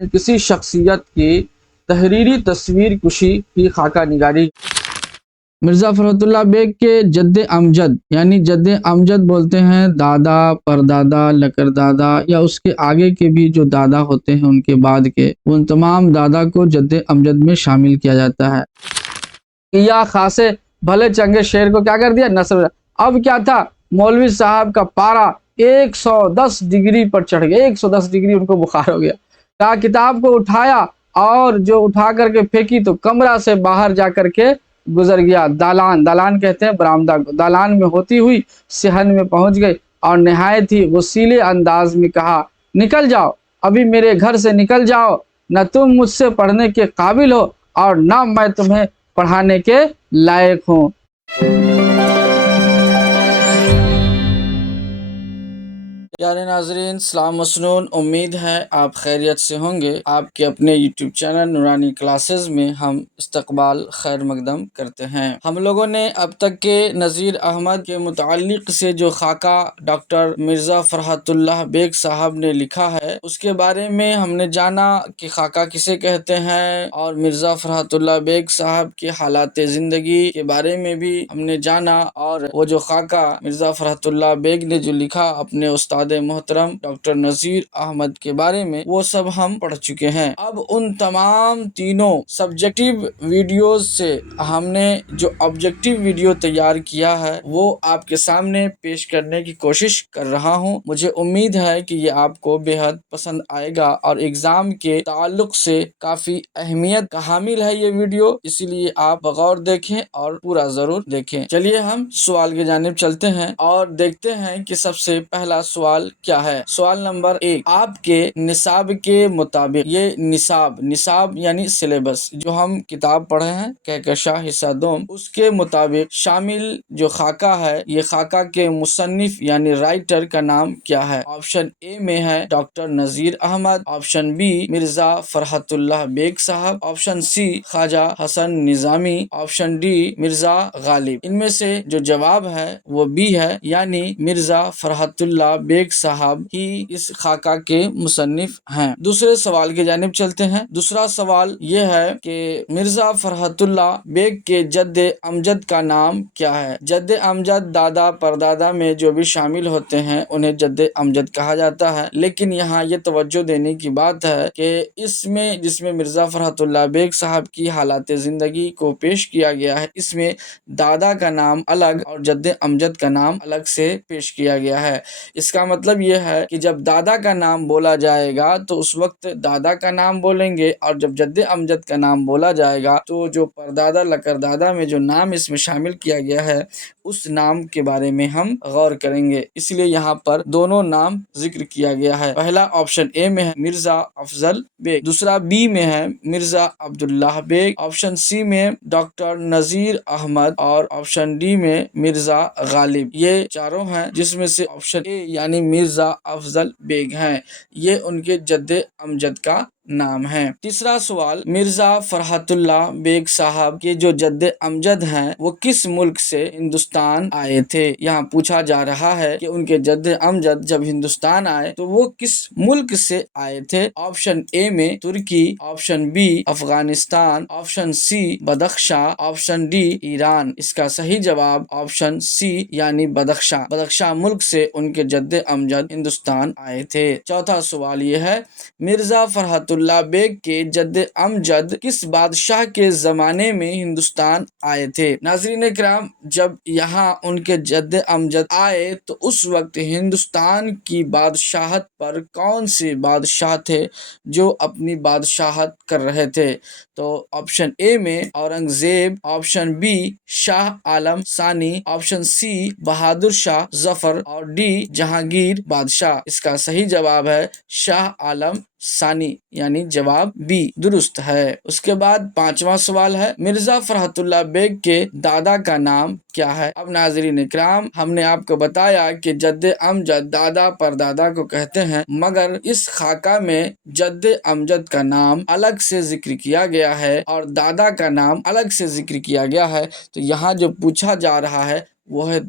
کسی شخصیت کی تحریری تصویر کشی کی خاکہ نگاری۔ مرزا فرحت اللہ بیگ کے جد امجد یعنی جد امجد بولتے ہیں دادا، پردادا، لکردادا یا اس کے آگے کے بھی جو دادا ہوتے ہیں ان کے بعد کے، ان تمام دادا کو جد امجد میں شامل کیا جاتا ہے۔ یا خاصے بھلے چنگے شعر کو کیا کر دیا؟ نثر۔ اب کیا تھا؟ مولوی صاحب کا پارا 110 ڈگری پر چڑھ گیا، 110 ڈگری ان کو بخار ہو گیا۔ کہا کتاب کو اٹھایا اور جو اٹھا کر کے پھینکی تو کمرہ سے باہر جا کر کے گزر گیا۔ دالان کہتے ہیں برآمدہ کو۔ دالان میں ہوتی ہوئی صحن میں پہنچ گئی اور نہایت ہی غصیلے انداز میں کہا نکل جاؤ، ابھی میرے گھر سے نکل جاؤ، نہ تم مجھ سے پڑھنے کے قابل ہو اور نہ میں تمہیں پڑھانے کے لائق ہوں۔ پیارے ناظرین، سلام مسنون، امید ہے آپ خیریت سے ہوں گے۔ آپ کے اپنے یوٹیوب چینل نورانی کلاسز میں ہم استقبال خیر مقدم کرتے ہیں۔ ہم لوگوں نے اب تک کے نذیر احمد کے متعلق سے جو خاکہ ڈاکٹر مرزا فرحت اللہ بیگ صاحب نے لکھا ہے اس کے بارے میں ہم نے جانا کہ خاکہ کسے کہتے ہیں، اور مرزا فرحت اللہ بیگ صاحب کے حالات زندگی کے بارے میں بھی ہم نے جانا، اور وہ جو خاکہ مرزا فرحت اللہ بیگ نے جو لکھا اپنے استاد محترم ڈاکٹر نذیر احمد کے بارے میں، وہ سب ہم پڑھ چکے ہیں۔ اب ان تمام تینوں سبجیکٹیو ویڈیوز سے ہم نے جو آبجیکٹیو ویڈیو تیار کیا ہے وہ آپ کے سامنے پیش کرنے کی کوشش کر رہا ہوں۔ مجھے امید ہے کہ یہ آپ کو بے حد پسند آئے گا اور ایگزام کے تعلق سے کافی اہمیت کا حامل ہے یہ ویڈیو، اسی لیے آپ بغور دیکھیں اور پورا ضرور دیکھیں۔ چلیے ہم سوال کی جانب چلتے ہیں اور دیکھتے ہیں کہ سب سے پہلا سوال کیا ہے۔ سوال نمبر 1، آپ کے نصاب کے مطابق، یہ نصاب یعنی سلیبس جو ہم کتاب پڑھے ہیں کہکشاں حصہ دوم، اس کے مطابق شامل جو خاکہ ہے، یہ خاکہ کے مصنف یعنی رائٹر کا نام کیا ہے؟ آپشن اے میں ہے doctor Nazir Ahmad, option B Mirza Farhat Ullah Baig صاحب، option C Khwaja Hasan Nizami, option D Mirza Ghalib. ان میں سے جو جواب ہے وہ بی ہے، یعنی مرزا فرحت اللہ بیگ صاحب ہی اس خاکہ کے مصنف ہیں۔ دوسرے سوال کی جانب چلتے ہیں۔ دوسرا سوال یہ ہے کہ مرزا فرحت اللہ بیگ کے جد امجد کا نام کیا ہے؟ جد امجد دادا پردادا میں جو بھی شامل ہوتے ہیں انہیں جد امجد کہا جاتا ہے، لیکن یہاں یہ توجہ دینے کی بات ہے کہ اس میں جس میں مرزا فرحت اللہ بیگ صاحب کی حالات زندگی کو پیش کیا گیا ہے، اس میں دادا کا نام الگ اور جد امجد کا نام الگ سے پیش کیا گیا ہے۔ اس کا مطلب یہ ہے کہ جب دادا کا نام بولا جائے گا تو اس وقت دادا کا نام بولیں گے، اور جب جد امجد کا نام بولا جائے گا تو جو پردادا لکردادا میں جو نام اس میں شامل کیا گیا ہے اس نام کے بارے میں ہم غور کریں گے، اس لیے یہاں پر دونوں نام ذکر کیا گیا ہے۔ پہلا آپشن اے میں ہے مرزا افضل بیگ، دوسرا بی میں ہے مرزا عبداللہ بیگ، آپشن سی میں ڈاکٹر نذیر احمد اور آپشن ڈی میں مرزا غالب۔ یہ چاروں ہیں جس میں سے آپشن اے یعنی مرزا افضل بیگ ہیں، یہ ان کے جد امجد کا نام ہے۔ تیسرا سوال، مرزا فرحت اللہ بیگ صاحب کے جو جد امجد ہیں وہ کس ملک سے ہندوستان آئے تھے؟ یہاں پوچھا جا رہا ہے کہ ان کے جد امجد جب ہندوستان آئے تو وہ کس ملک سے آئے تھے؟ آپشن اے میں ترکی، option B Afghanistan, option C Badakhshan, option D Iran. اس کا صحیح جواب آپشن سی یعنی بدخشاں ملک سے ان کے جد امجد ہندوستان آئے تھے۔ چوتھا سوال یہ ہے، مرزا فرحت اللہ بیگ کے جد امجد کس بادشاہ کے زمانے میں ہندوستان آئے تھے؟ ناظرین کرام، جب یہاں ان کے جد امجد آئے تو اس وقت ہندوستان کی بادشاہت پر کون سے بادشاہ تھے جو اپنی بادشاہت کر رہے تھے؟ تو آپشن اے میں اورنگزیب، آپشن بی شاہ عالم ثانی، آپشن سی بہادر شاہ ظفر اور ڈی جہانگیر بادشاہ۔ اس کا صحیح جواب ہے شاہ عالم ثانی یعنی جواب بی درست ہے۔ اس کے بعد پانچواں سوال ہے، مرزا فرحت اللہ بیگ کے دادا کا نام کیا ہے؟ اب ناظرین اکرام، ہم نے آپ کو بتایا کہ جد امجد دادا پردادا کو کہتے ہیں، مگر اس خاکہ میں جد امجد کا نام الگ سے ذکر کیا گیا ہے اور دادا کا نام الگ سے ذکر کیا گیا ہے، تو یہاں جو پوچھا جا رہا ہے وہ ہے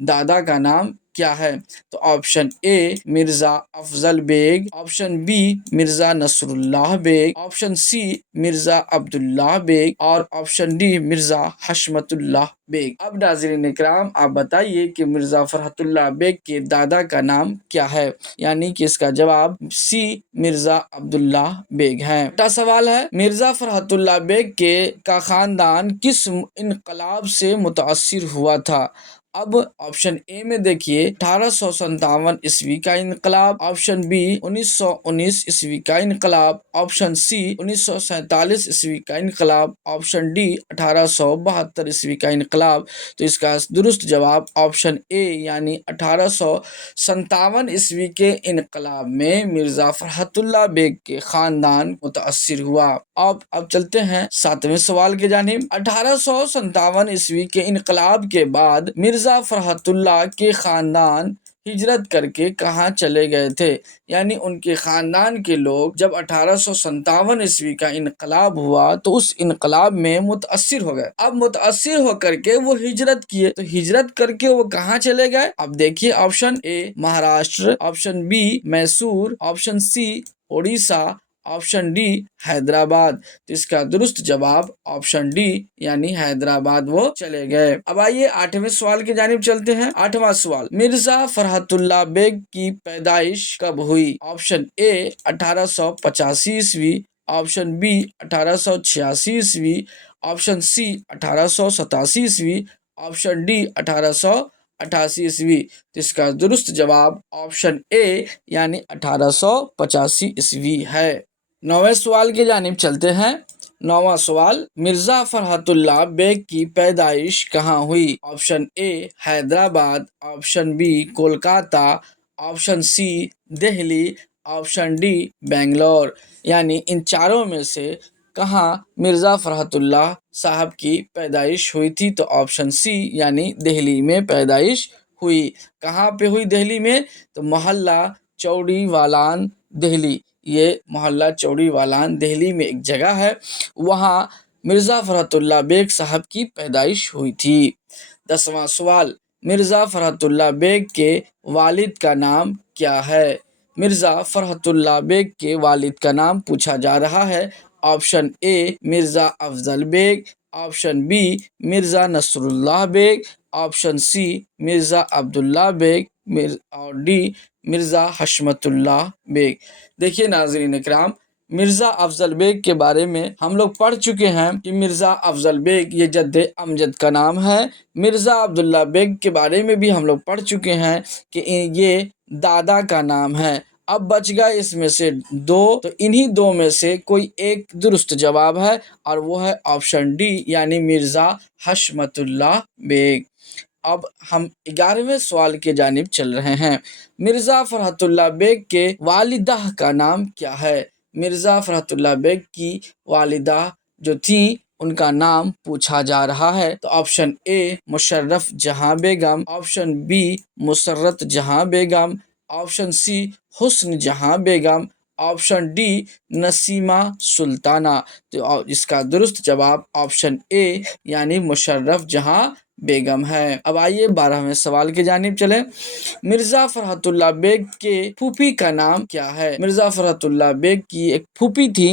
دادا کا نام کیا ہے؟ تو option A Mirza Afzal bag, option B Mirza Nasr Allah Baig, option C Mirza Abdullah bag اور آپشن ڈی مرزا حشمت اللہ بیگ۔ اب ناظرین اکرام آپ بتائیے کہ مرزا فرحت اللہ بیگ کے دادا کا نام کیا ہے؟ یعنی کہ اس کا جواب سی مرزا عبداللہ بیگ ہے۔ چھٹا سوال ہے، مرزا فرحت اللہ بیگ کا خاندان کس انقلاب سے متاثر ہوا تھا؟ اب آپشن اے میں دیکھیے 1857 عیسوی کا انقلاب، آپشن بی 1919 عیسوی کا انقلاب، آپشن سی 1947 عیسوی کا انقلاب، آپشن ڈی 1872 عیسوی کا انقلاب۔ تو اس کا درست جواب آپشن اے یعنی 1857 عیسوی کے انقلاب میں مرزا فرحت اللہ بیگ کے خاندان متاثر ہوا۔ اب چلتے ہیں 7ویں سوال کی جانب۔ 1857 عیسوی کے انقلاب کے بعد مرزا فرحت اللہ کے خاندان ہجرت کر کے کہاں چلے گئے تھے؟ یعنی ان کے خاندان کے لوگ جب 1857 عیسوی کا انقلاب ہوا تو اس انقلاب میں متاثر ہو گئے۔ اب متاثر ہو کر کے وہ ہجرت کیے، تو ہجرت کر کے وہ کہاں چلے گئے؟ اب دیکھیے option A Maharashtra, option B Mysore, option C Orissa, option D Hyderabad. تو اس کا درست جواب آپشن ڈی یعنی حیدرآباد وہ چلے گئے۔ اب آئیے 8ویں سوال کی جانب چلتے ہیں۔ 8واں سوال، مرزا فرحت اللہ بیگ کی پیدائش کب ہوئی؟ آپشن اے 1885 عیسوی، آپشن بی 1886 عیسوی، آپشن سی 1887 عیسوی، آپشن ڈی 1888 عیسوی۔ تو اس کا درست جواب آپشن اے یعنی 1885 عیسوی ہے۔ 9ویں سوال کی جانب چلتے ہیں۔ 9واں سوال، مرزا فرحت اللہ بیگ کی پیدائش کہاں ہوئی؟ Option A Hyderabad, option B Kolkata, option C Delhi, option D Bangalore. یعنی ان چاروں میں سے کہاں مرزا فرحت اللہ صاحب کی پیدائش ہوئی تھی؟ تو آپشن سی یعنی دہلی میں پیدائش ہوئی۔ کہاں پہ ہوئی دہلی میں؟ تو محلہ چوڑی والان دہلی، یہ محلہ چوڑی والان دہلی میں ایک جگہ ہے، وہاں مرزا فرحت اللہ بیگ صاحب کی پیدائش ہوئی تھی۔ 10واں سوال، مرزا فرحت اللہ بیگ کے والد کا نام کیا ہے؟ مرزا فرحت اللہ بیگ کے والد کا نام پوچھا جا رہا ہے۔ Option A Mirza Afzal bag, option B Mirza Nasr Allah Baig, option C Mirza Abdullah bag اور ڈی مرزا حشمت اللہ بیگ۔ دیکھیے ناظرین اکرام، مرزا افضل بیگ کے بارے میں ہم لوگ پڑھ چکے ہیں کہ مرزا افضل بیگ یہ جد امجد کا نام ہے۔ مرزا عبداللہ بیگ کے بارے میں بھی ہم لوگ پڑھ چکے ہیں کہ یہ دادا کا نام ہے۔ اب بچ گیا اس میں سے دو، تو انہی دو میں سے کوئی ایک درست جواب ہے اور وہ ہے آپشن ڈی یعنی مرزا حشمت اللہ بیگ۔ اب ہم 11ویں سوال کی جانب چل رہے ہیں۔ مرزا فرحت اللہ بیگ کے والدہ کا نام کیا ہے؟ مرزا فرحت اللہ بیگ کی والدہ جو تھی ان کا نام پوچھا جا رہا ہے۔ تو آپشن اے مشرف جہاں بیگم، آپشن بی مسرت جہاں بیگم، آپشن سی حسن جہاں بیگم، آپشن ڈی نسیمہ سلطانہ۔ تو اس کا درست جواب آپشن اے یعنی مشرف جہاں بیگم ہے۔ اب آئیے 12ویں سوال کی جانب چلیں۔ مرزا فرحت اللہ بیگ کے پھوپھی کا نام کیا ہے؟ مرزا فرحت اللہ بیگ کی ایک پھوپھی تھی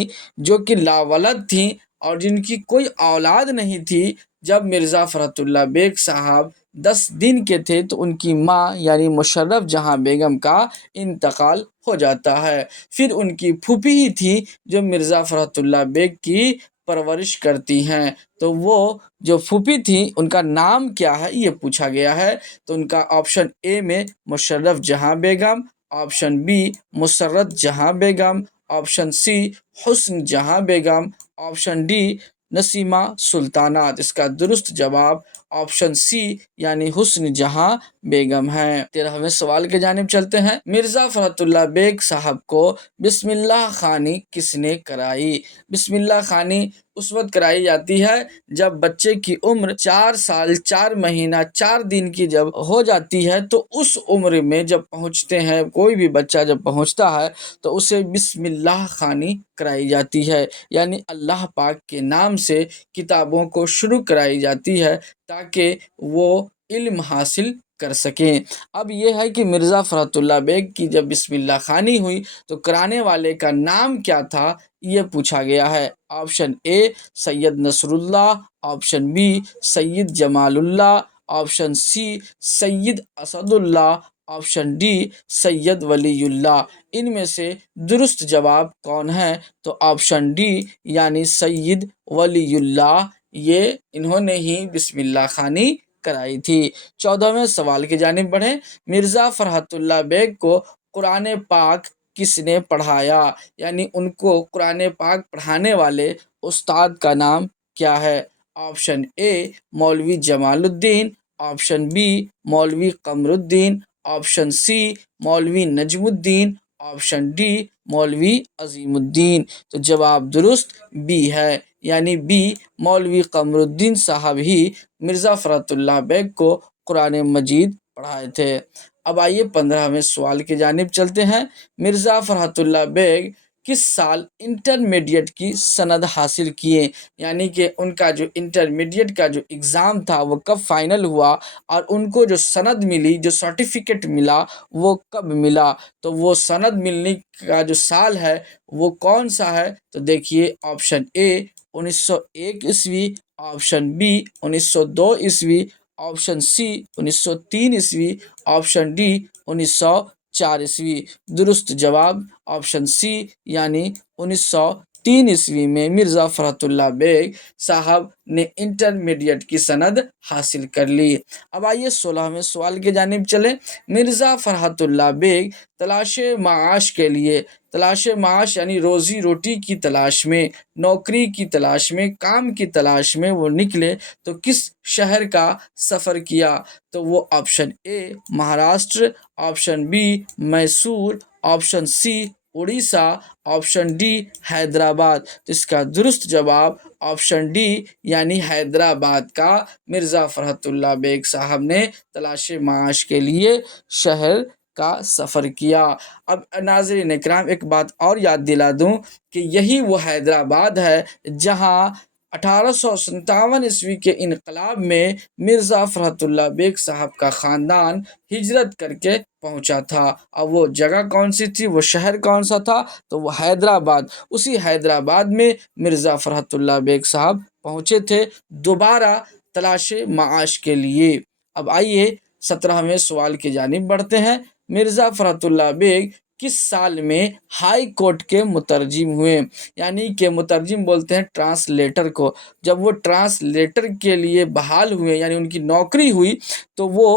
جو کہ لاولد تھیں اور جن کی کوئی اولاد نہیں تھی۔ جب مرزا فرحت اللہ بیگ صاحب 10 دن کے تھے تو ان کی ماں یعنی مشرف جہاں بیگم کا انتقال ہو جاتا ہے۔ پھر ان کی پھوپھی ہی تھی جو مرزا فرحت اللہ بیگ کی پرورش کرتی ہیں۔ تو وہ جو پھوپھی تھی ان کا نام کیا ہے یہ پوچھا گیا ہے۔ تو ان کا آپشن اے میں مشرف جہاں بیگم، آپشن بی مسرت جہاں بیگم، آپشن سی حسن جہاں بیگم، آپشن ڈی نسیمہ سلطانہ۔ اس کا درست جواب آپشن سی یعنی حسن جہاں بیگم ہے۔ 13ویں سوال کی جانب چلتے ہیں۔ مرزا فرحت اللہ بیگ صاحب کو بسم اللہ خوانی کس نے کرائی؟ بسم اللہ خوانی اس وقت کرائی جاتی ہے جب بچے کی عمر 4 سال 4 مہینہ 4 دن کی جب ہو جاتی ہے، تو اس عمر میں جب پہنچتے ہیں، کوئی بھی بچہ جب پہنچتا ہے تو اسے بسم اللہ خوانی کرائی جاتی ہے، یعنی اللہ پاک کے نام سے کتابوں کو شروع کرائی جاتی ہے تاکہ وہ علم حاصل کر سکیں۔ اب یہ ہے کہ مرزا فرحت اللہ بیگ کی جب بسم اللہ خوانی ہوئی تو کرانے والے کا نام کیا تھا، یہ پوچھا گیا ہے۔ آپشن اے سید نصر اللہ، آپشن بی سید جمال اللہ، آپشن سی سید اسد اللہ، آپشن ڈی سید ولی اللہ۔ ان میں سے درست جواب کون ہے؟ تو آپشن ڈی یعنی سید ولی اللہ، یہ انہوں نے ہی بسم اللہ خوانی کرائی تھی۔ 14ویں سوال کی جانب بڑھیں۔ مرزا فرحت اللہ بیگ کو قرآن پاک کس نے پڑھایا؟ یعنی ان کو قرآن پاک پڑھانے والے استاد کا نام کیا ہے؟ آپشن اے مولوی جمال الدین، آپشن بی مولوی قمر الدین، آپشن سی مولوی نجم الدین، آپشن ڈی مولوی عظیم الدین۔ تو جواب درست بی ہے، یعنی بی مولوی قمر الدین صاحب ہی مرزا فرحت اللہ بیگ کو قرآن مجید پڑھائے تھے۔ اب آئیے 15ویں سوال کی جانب چلتے ہیں۔ مرزا فرحت اللہ بیگ کس سال انٹرمیڈیٹ کی سند حاصل کیے؟ یعنی کہ ان کا جو انٹرمیڈیٹ کا جو ایگزام تھا وہ کب فائنل ہوا، اور ان کو جو سند ملی، جو سرٹیفکیٹ ملا، وہ کب ملا؟ تو وہ سند ملنے کا جو سال ہے وہ کون سا ہے؟ تو دیکھیے، آپشن اے 1901 عیسوی، آپشن بی 1902 عیسوی، آپشن سی 1903 عیسوی، آپشن ڈی 1904 عیسوی۔ درست جواب آپشن سی یعنی 1903 عیسوی میں مرزا فرحت اللہ بیگ صاحب نے انٹرمیڈیٹ کی سند حاصل کر لی۔ اب آئیے 16ویں سوال کی جانب چلیں۔ مرزا فرحت اللہ بیگ تلاش معاش کے لیے، تلاش معاش یعنی روزی روٹی کی تلاش میں، نوکری کی تلاش میں، کام کی تلاش میں وہ نکلے تو کس شہر کا سفر کیا؟ تو وہ option A Maharashtra, option B Mysore, option C Orissa, option D Hyderabad. تو اس کا درست جواب آپشن ڈی یعنی حیدرآباد کا مرزا فرحت اللہ بیگ صاحب نے تلاش معاش کے لیے شہر کا سفر کیا۔ اب ناظرین اکرام ایک بات اور یاد دلا دوں کہ یہی وہ حیدرآباد ہے جہاں 1857 عیسوی کے انقلاب میں مرزا فرحت اللہ بیگ صاحب کا خاندان ہجرت کر کے پہنچا تھا، اور وہ جگہ کون سی تھی، وہ شہر کون سا تھا؟ تو وہ حیدرآباد۔ اسی حیدرآباد میں مرزا فرحت اللہ بیگ صاحب پہنچے تھے دوبارہ تلاش معاش کے لیے۔ اب آئیے 17ویں سوال کی جانب بڑھتے ہیں۔ مرزا فرحت اللہ بیگ کس سال میں ہائی کورٹ کے مترجم ہوئے؟ یعنی کہ مترجم بولتے ہیں ٹرانسلیٹر کو۔ جب وہ ٹرانسلیٹر کے لیے بحال ہوئے یعنی ان کی نوکری ہوئی تو وہ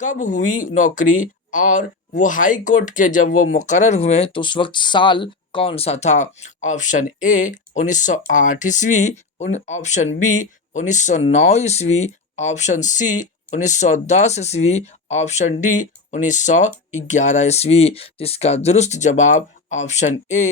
کب ہوئی نوکری، اور وہ ہائی کورٹ کے جب وہ مقرر ہوئے تو اس وقت سال کون سا تھا؟ آپشن اے 1908 عیسوی، آپشن بی 1909 عیسوی، آپشن سی 1910 عیسوی، آپشن ڈی 1911 عیسوی۔ جس کا درست جواب آپشن اے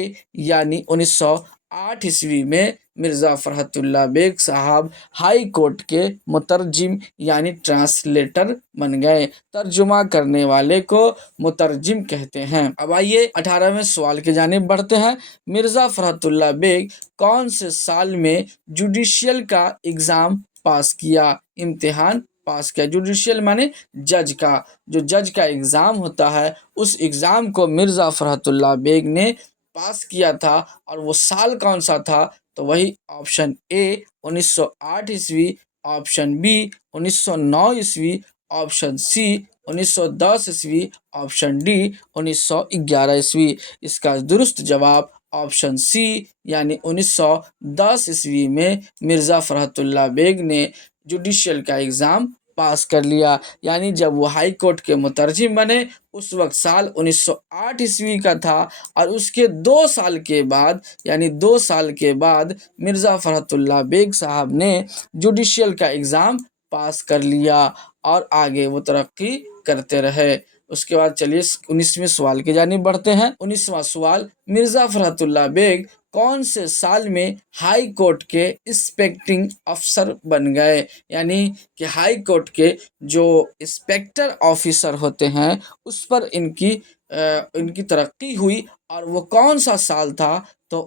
یعنی 1908 عیسوی میں مرزا فرحت اللہ بیگ صاحب ہائی کورٹ کے مترجم یعنی ٹرانسلیٹر بن گئے۔ ترجمہ کرنے والے کو مترجم کہتے ہیں۔ اب آئیے 18ویں سوال کی جانب بڑھتے ہیں۔ مرزا فرحت اللہ بیگ کون سے سال میں جوڈیشل کا ایگزام پاس کیا، امتحان پاس کیا؟ جوڈیشل مانے جج کا، جو جج کا ایگزام ہوتا ہے اس ایگزام کو مرزا فرحت اللہ بیگ نے پاس کیا تھا، اور وہ سال کون سا تھا؟ تو وہی آپشن اے 1908 عیسوی، آپشن بی 1909 عیسوی، آپشن سی 1910 عیسوی، آپشن ڈی 1911 عیسوی۔ اس کا درست جواب آپشن سی یعنی 1910 عیسوی میں مرزا فرحت اللہ بیگ نے جوڈیشل کا ایگزام پاس کر لیا۔ یعنی جب وہ ہائی کورٹ کے مترجم بنے اس وقت سال 1908 عیسوی کا تھا، اور اس کے 2 سال کے بعد یعنی 2 سال کے بعد مرزا فرحت اللہ بیگ صاحب نے جوڈیشل کا ایگزام پاس کر لیا، اور آگے وہ ترقی کرتے رہے۔ اس کے بعد چلیے 19ویں سوال کی جانب بڑھتے ہیں۔ 19واں سوال، مرزا فرحت اللہ بیگ کون سے سال میں ہائی کورٹ کے انسپیکٹنگ افسر بن گئے؟ یعنی کہ ہائی کورٹ کے جو انسپیکٹر آفیسر ہوتے ہیں اس پر ان کی ترقی ہوئی، اور وہ کون سا سال تھا؟ تو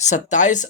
27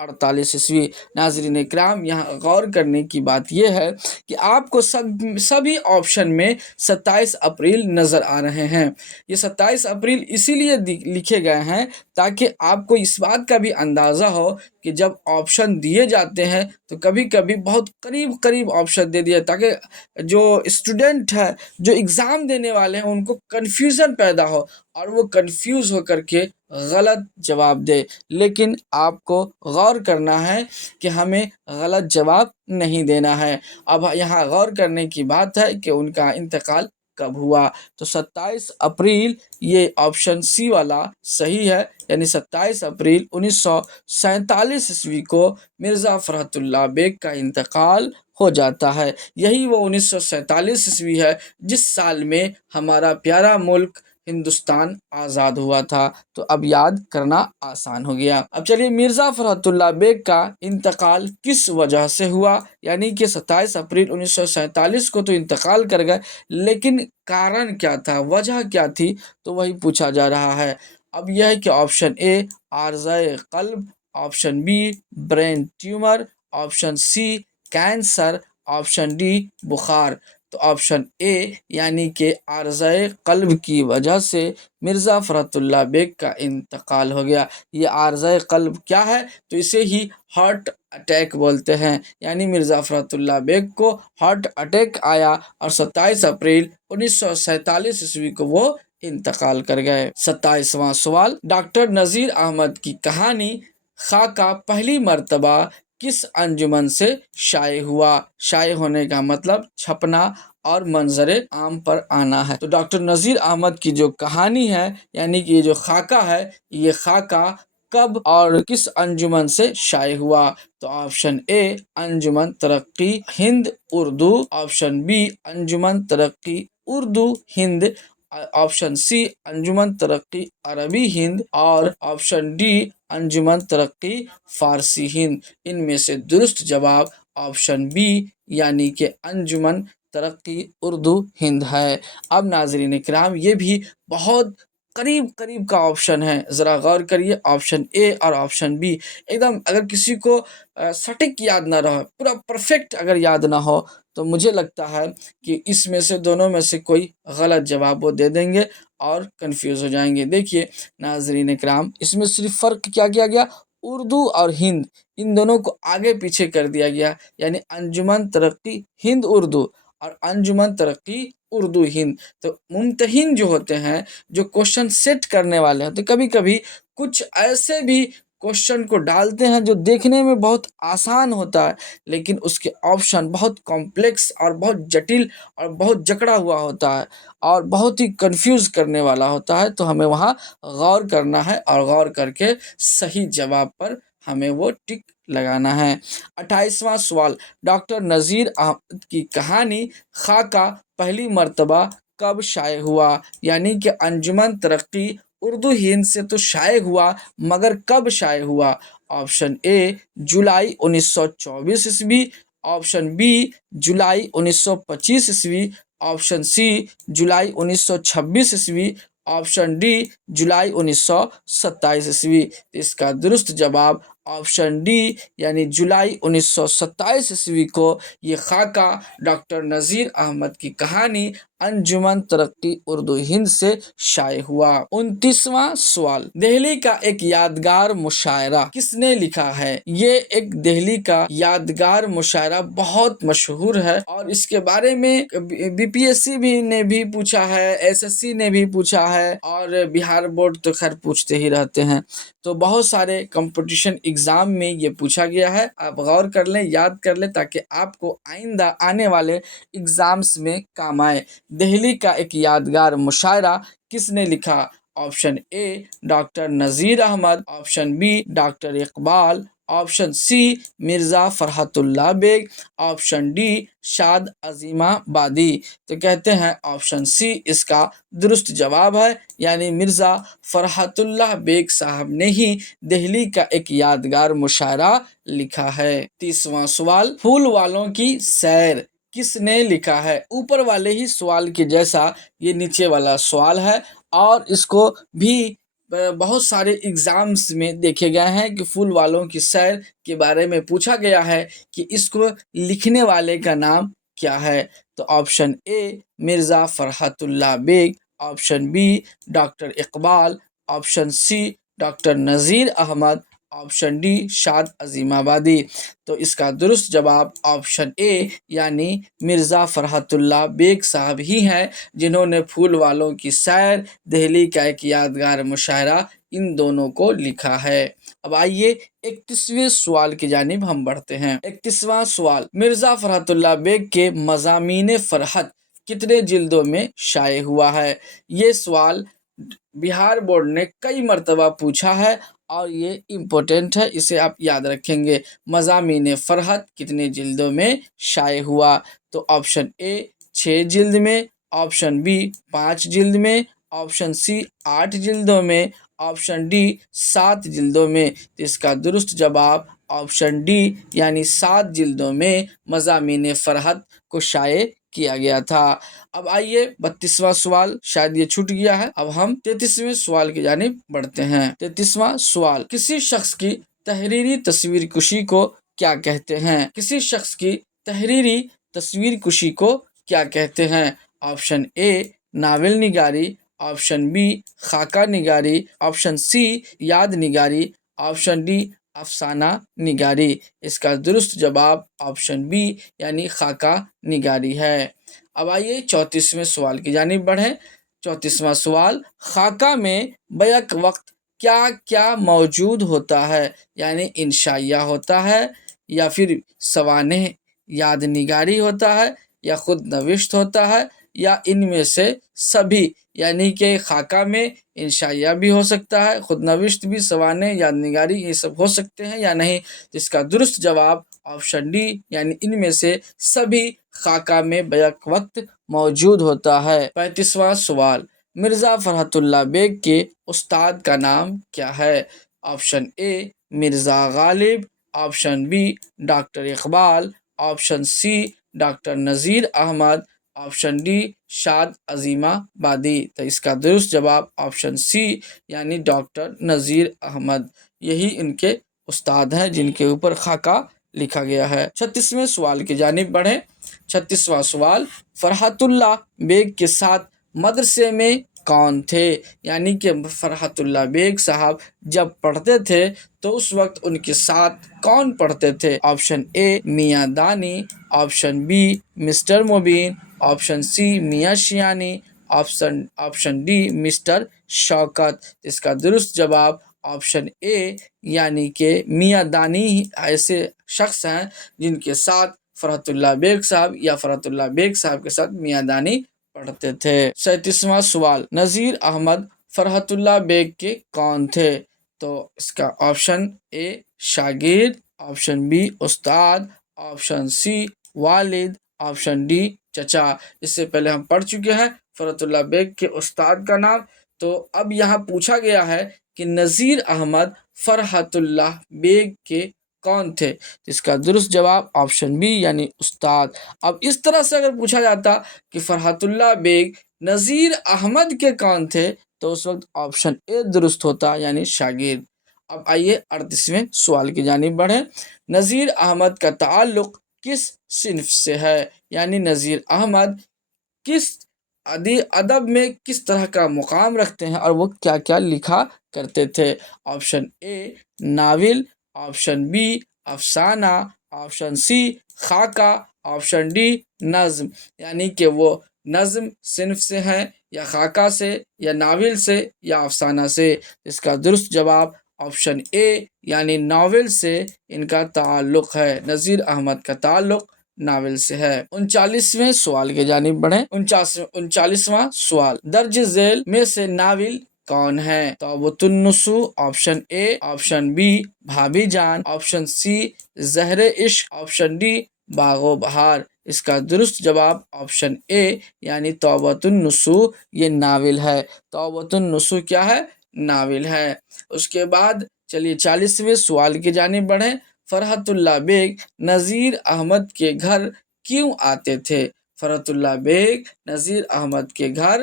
1948 ء۔ ناظرین کرام، یہاں غور کرنے کی بات یہ ہے کہ آپ کو سبھی آپشن میں 27 اپریل نظر آ رہے ہیں۔ یہ 27 اپریل اسی لیے لکھے گئے ہیں تاکہ آپ کو اس بات کا بھی اندازہ ہو کہ جب آپشن دیے جاتے ہیں تو کبھی کبھی بہت قریب قریب آپشن دے دیا، تاکہ جو اسٹوڈنٹ ہے، جو ایگزام دینے والے ہیں، ان کو کنفیوژن پیدا ہو اور وہ کنفیوز ہو کر کے غلط جواب دے۔ لیکن آپ کو غور کرنا ہے کہ ہمیں غلط جواب نہیں دینا ہے۔ اب یہاں غور کرنے کی بات ہے کہ ان کا انتقال کب ہوا، تو 27 اپریل، یہ آپشن سی والا صحیح ہے، یعنی 27 اپریل 1947 ء کو مرزا فرحت اللہ بیگ کا انتقال ہو جاتا ہے۔ یہی وہ 1947 ہے جس سال میں ہمارا پیارا ملک ہندوستان آزاد ہوا تھا، تو اب یاد کرنا آسان ہو گیا۔ اب چلیے، مرزا فرحت اللہ بیگ کا انتقال کس وجہ سے ہوا، یعنی کہ 27 اپریل 1947 کو تو انتقال کر گئے، لیکن کارن کیا تھا، وجہ کیا تھی، تو وہی پوچھا جا رہا ہے۔ اب یہ ہے کہ آپشن اے عارضۂ قلب، option B brain tumour, option C cancer, option D بخار۔ تو آپشن اے یعنی کہ عارضۂ قلب کی وجہ سے مرزا فرحت اللہ بیگ کا انتقال ہو گیا۔ یہ عارضۂ قلب کیا ہے، تو اسے ہی ہارٹ اٹیک بولتے ہیں، یعنی مرزا فرحت اللہ بیگ کو ہارٹ اٹیک آیا اور 27 اپریل 1947 کو وہ انتقال کر گئے۔ 27واں سوال، ڈاکٹر نذیر احمد کی کہانی خاکہ پہلی مرتبہ کس انجمن سے شائع ہوا؟ شائع ہونے کا مطلب چھپنا اور منظر عام پر آنا ہے۔ تو ڈاکٹر نذیر احمد کی جو کہانی ہے، یعنی کہ یہ جو خاکہ ہے، یہ خاکہ کب اور کس انجمن سے شائع ہوا؟ تو آپشن اے انجمن ترقی ہند اردو، آپشن بی انجمن ترقی اردو ہند، آپشن سی انجمن ترقی عربی ہند، اور آپشن ڈی انجمن ترقی فارسی ہند۔ ان میں سے درست جواب آپشن بی یعنی کہ انجمن ترقی اردو ہند ہے۔ اب ناظرین کرام، یہ بھی بہت قریب قریب کا آپشن ہے، ذرا غور کریے، آپشن اے اور آپشن بی ایک دم، اگر کسی کو سٹک یاد نہ رہے، پورا پرفیکٹ اگر یاد نہ ہو، تو مجھے لگتا ہے کہ اس میں سے دونوں میں سے کوئی غلط جواب وہ دے دیں گے اور کنفیوز ہو جائیں گے۔ دیکھیے ناظرین کرام، اس میں صرف فرق کیا کیا گیا، اردو اور ہند، ان دونوں کو آگے پیچھے کر دیا گیا، یعنی انجمن ترقی ہند اردو اور انجمن ترقی اردو ہند۔ تو ممتحن جو ہوتے ہیں، جو کوشچن سیٹ کرنے والے ہوتے ہیں، کبھی کبھی کچھ ایسے بھی کوشچن کو ڈالتے ہیں جو دیکھنے میں بہت آسان ہوتا ہے، لیکن اس کے آپشن بہت کمپلیکس اور بہت جٹل اور بہت جکڑا ہوا ہوتا ہے اور بہت ہی کنفیوز کرنے والا ہوتا ہے۔ تو ہمیں وہاں غور کرنا ہے اور غور کر کے صحیح جواب پر ہمیں وہ ٹک لگانا ہے۔ 28واں سوال، ڈاکٹر نذیر احمد کی کہانی خاکہ پہلی مرتبہ کب شائع ہوا؟ یعنی کہ انجمن ترقی اردو ہند سے تو شائع ہوا، مگر کب شائع ہوا؟ آپشن اے جولائی 1924 ء، آپشن بی جولائی 1925 ء، آپشن سی جولائی 1926 ء، آپشن ڈی جولائی 1927 ء۔ اس کا درست جواب آپشن ڈی یعنی جولائی 1927 کو یہ خاکہ ڈاکٹر نذیر احمد کی کہانی انجمن ترقی اردو ہند سے شائع ہوا۔ 29واں سوال، دہلی کا ایک یادگار مشاعرہ کس نے لکھا ہے؟ یہ ایک دہلی کا یادگار مشاعرہ بہت مشہور ہے اور اس کے بارے میں BPSC نے بھی پوچھا ہے، SSC نے بھی پوچھا ہے، اور بہار بورڈ تو خیر پوچھتے ہی رہتے ہیں، تو بہت سارے کمپٹیشن ایگزام میں یہ پوچھا گیا ہے۔ آپ غور کر لیں، یاد کر لیں، تاکہ آپ کو آئندہ آنے والے ایگزامز میں کام آئے۔ دہلی کا ایک یادگار مشاعرہ کس نے لکھا؟ Option A doctor Nazir Ahmad, option B doctor Iqbal, option C Mirza Farhat Ullah Baig, option D Shad عظیمہ بادی۔ تو کہتے ہیں آپشن سی اس کا درست جواب ہے، یعنی مرزا فرحت اللہ بیگ صاحب نے ہی دہلی کا ایک یادگار مشاعرہ لکھا ہے۔ 30واں سوال، پھول والوں کی سیر کس نے لکھا ہے؟ اوپر والے ہی سوال کے جیسا یہ نیچے والا سوال ہے، اور اس کو بھی بہت سارے ایگزامس میں دیکھے گئے ہیں کہ پھول والوں کی سیر کے بارے میں پوچھا گیا ہے کہ اس کو لکھنے والے کا نام کیا ہے؟ تو option A Mirza Farhat Ullah Baig, option B doctor Iqbal, option C doctor Nazir Ahmad, option D Shad عظیم آبادی۔ تو اس کا درست جواب آپشن اے یعنی مرزا فرحت اللہ بیگ صاحب ہی ہیں، جنہوں نے پھول والوں کی سیر، دہلی کا ایک یادگار مشاعرہ، ان دونوں کو لکھا ہے۔ اب آئیے 31ویں سوال کی جانب ہم بڑھتے ہیں۔ 31واں سوال، مرزا فرحت اللہ بیگ کے مضامین فرحت کتنے جلدوں میں شائع ہوا ہے؟ یہ سوال بہار بورڈ نے کئی مرتبہ پوچھا ہے اور یہ امپورٹنٹ ہے، اسے آپ یاد رکھیں گے۔ مضامین فرحت کتنے جلدوں میں شائع ہوا؟ تو آپشن اے 6 جلد میں، آپشن بی 5 جلد میں، آپشن سی 8 جلدوں میں، آپشن ڈی 7 جلدوں میں۔ تو اس کا درست جواب آپشن ڈی یعنی 7 جلدوں میں مضامین فرحت کو شائع کیا گیا تھا۔ اب آئیے 32واں سوال، شاید یہ چھوٹ گیا ہے، اب ہم 33ویں سوال کی جانب بڑھتے ہیں۔ 33واں سوال، کسی شخص کی تحریری تصویر کشی کو کیا کہتے ہیں؟ کسی شخص کی تحریری تصویر کشی کو کیا کہتے ہیں؟ آپشن اے ناول نگاری، آپشن بی خاکہ نگاری، آپشن سی یاد نگاری، آپشن ڈی افسانہ نگاری۔ اس کا درست جواب آپشن بی یعنی خاکہ نگاری ہے۔ اب آئیے 34ویں سوال کی جانب بڑھیں۔ 34واں سوال، خاکہ میں بیک وقت کیا کیا موجود ہوتا ہے؟ یعنی انشائیہ ہوتا ہے، یا پھر سوانح یاد نگاری ہوتا ہے، یا خود نوشت ہوتا ہے، یا ان میں سے سبھی؟ یعنی کہ خاکہ میں انشائیہ بھی ہو سکتا ہے، خود نوشت بھی، سوانح یاد نگاری یہ سب ہو سکتے ہیں یا نہیں؟ اس کا درست جواب آپشن ڈی یعنی ان میں سے سبھی خاکہ میں بیک وقت موجود ہوتا ہے۔ 35واں سوال، مرزا فرحت اللہ بیگ کے استاد کا نام کیا ہے؟ Option A Mirza Ghalib, option B doctor Iqbal, option C doctor Nazir Ahmad, option D Shad عظیم آبادی۔ تو اس کا درست جواب آپشن سی یعنی ڈاکٹر نذیر احمد، یہی ان کے استاد ہیں جن کے اوپر خاکہ لکھا گیا ہے۔ 36ویں سوال کی جانب بڑھیں۔ 36واں سوال، فرحت اللہ بیگ کے ساتھ مدرسے میں کون تھے؟ یعنی کہ فرحت اللہ بیگ صاحب جب پڑھتے تھے تو اس وقت ان کے ساتھ کون پڑھتے تھے؟ آپشن اے میاں دانی، آپشن بی مسٹر مبین، آپشن سی میاں شیانی، آپشن ڈی مسٹر شوکت۔ اس کا درست جواب آپشن اے یعنی کہ میاں دانی ایسے شخص ہیں جن کے ساتھ فرحت اللہ بیگ صاحب یا فرحت اللہ بیگ صاحب کے ساتھ میاں دانی پڑھتے تھے۔ 37واں سوال، نذیر احمد فرحت اللہ بیگ کے کون تھے؟ تو اس کا آپشن اے شاگرد، آپشن بی استاد، آپشن سی والد، آپشن ڈی چچا۔ اس سے پہلے ہم پڑھ چکے ہیں فرحت اللہ بیگ کے استاد کا نام، تو اب یہاں پوچھا گیا ہے کہ نذیر احمد فرحت اللہ بیگ کے کون تھے؟ اس کا درست جواب آپشن بی یعنی استاد۔ اب اس طرح سے اگر پوچھا جاتا کہ فرحت اللہ بیگ نذیر احمد کے کون تھے تو اس وقت آپشن اے درست ہوتا یعنی شاگرد۔ اب آئیے 38ویں سوال کی جانب بڑھیں۔ نذیر احمد کا تعلق کس صنف سے ہے؟ یعنی نذیر احمد کس ادب میں کس طرح کا مقام رکھتے ہیں اور وہ کیا کیا لکھا کرتے تھے؟ آپشن اے ناول، آپشن بی افسانہ، آپشن سی خاکہ، آپشن ڈی نظم۔ یعنی کہ وہ نظم صنف سے ہیں یا خاکہ سے یا ناول سے یا افسانہ سے۔ اس کا درست جواب آپشن اے یعنی ناول سے ان کا تعلق ہے، نذیر احمد کا تعلق ناول سے ہے۔ 39ویں سوال کی جانب بڑھیں۔ 39واں سوال، درج ذیل میں سے ناول کون ہے؟ توبۃ النصوح، آپشن اے، آپشن بی بھابھی جان، آپشن سی زہر عشق، آپشن ڈی باغ و بہار۔ اس کا درست جواب آپشن اے یعنی توبۃ النصوح یہ ناول ہے۔ توبۃ النصوح کیا ہے؟ ناول ہے۔ اس کے بعد چلیے 40ویں سوال کی جانب بڑھیں۔ فرحت اللہ بیگ نذیر احمد کے گھر کیوں آتے تھے؟ فرحت اللہ بیگ نذیر احمد کے گھر